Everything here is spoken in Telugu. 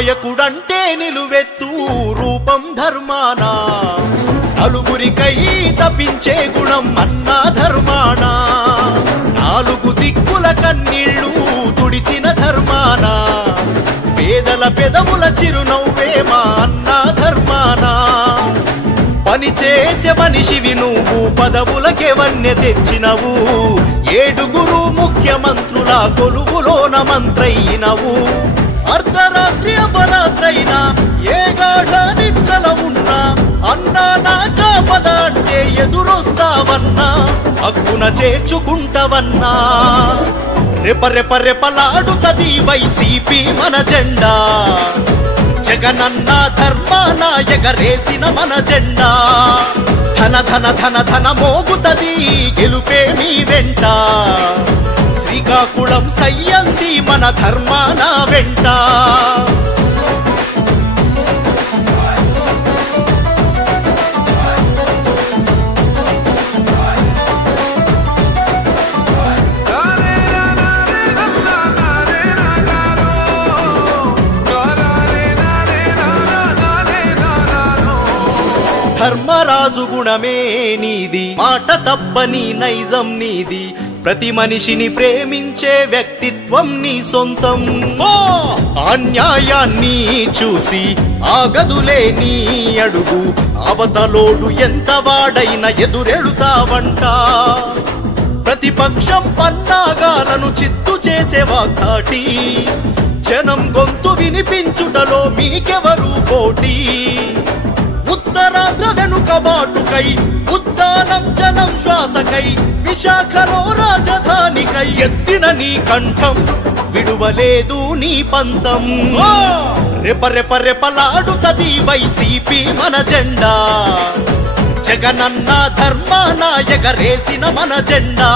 నాయకుడంటే నిలువెత్తు రూపం ధర్మాన నలుగురికై తపించే గుణం అన్నా ధర్మాన నాలుగు దిక్కుల కన్నీళ్లు తుడిచిన ధర్మాన పేదల పెదవుల చిరునవ్వే మా అన్నా ధర్మాన పనిచేసే మనిషివి నువ్వు పదవులకే వన్నె తెచ్చినవు ఏడుగురు ముఖ్యమంత్రుల కొలువులోన మంత్రైనవు అర్ధరాత్రి అపరాత్రైనా ఏ గాఢ నిద్రల ఉన్నా అన్నా నా కాపద అంటే ఎదురొస్తావన్నా హక్కున చేర్చుకుంటవన్నా రెపరెపరెపలాడుతది వైసీపీ మన జెండా జగనన్న ధర్మాన ఎగరేసిన మన జెండా ధన ధన ధన ధన మోగుతది గెలుపే మీ వెంట శ్రీకాకుళం సయ్యంది మన ధర్మాన వెంట ధర్మరాజు గుణమే నీది మాట తప్పని నైజం నీది ప్రతి మనిషిని ప్రేమించే వ్యక్తిత్వం నీ సొంతం అన్యాయాన్ని చూసి ఆగదులే నీ అడుగు అవతలోడు ఎంత వాడైనా ఎదురెడుతావంట ప్రతిపక్షం పన్నాగాలను చిత్తు చేసే వాగ్దాటి జనం గొంతు వినిపించుటలో మీకెవరు పోటీ ఉత్తరాంధ్ర వెనుకబాటుకై ఉద్దానం జనం శ్వాసకై విశాఖలో రాజధానికై ఎత్తిన నీ కంఠం విడువలేదు నీ పంతం రెపరెపరెపలాడుతది వైసీపీ మన జెండా జగనన్న ధర్మాన ఎగరేసిన మన జెండా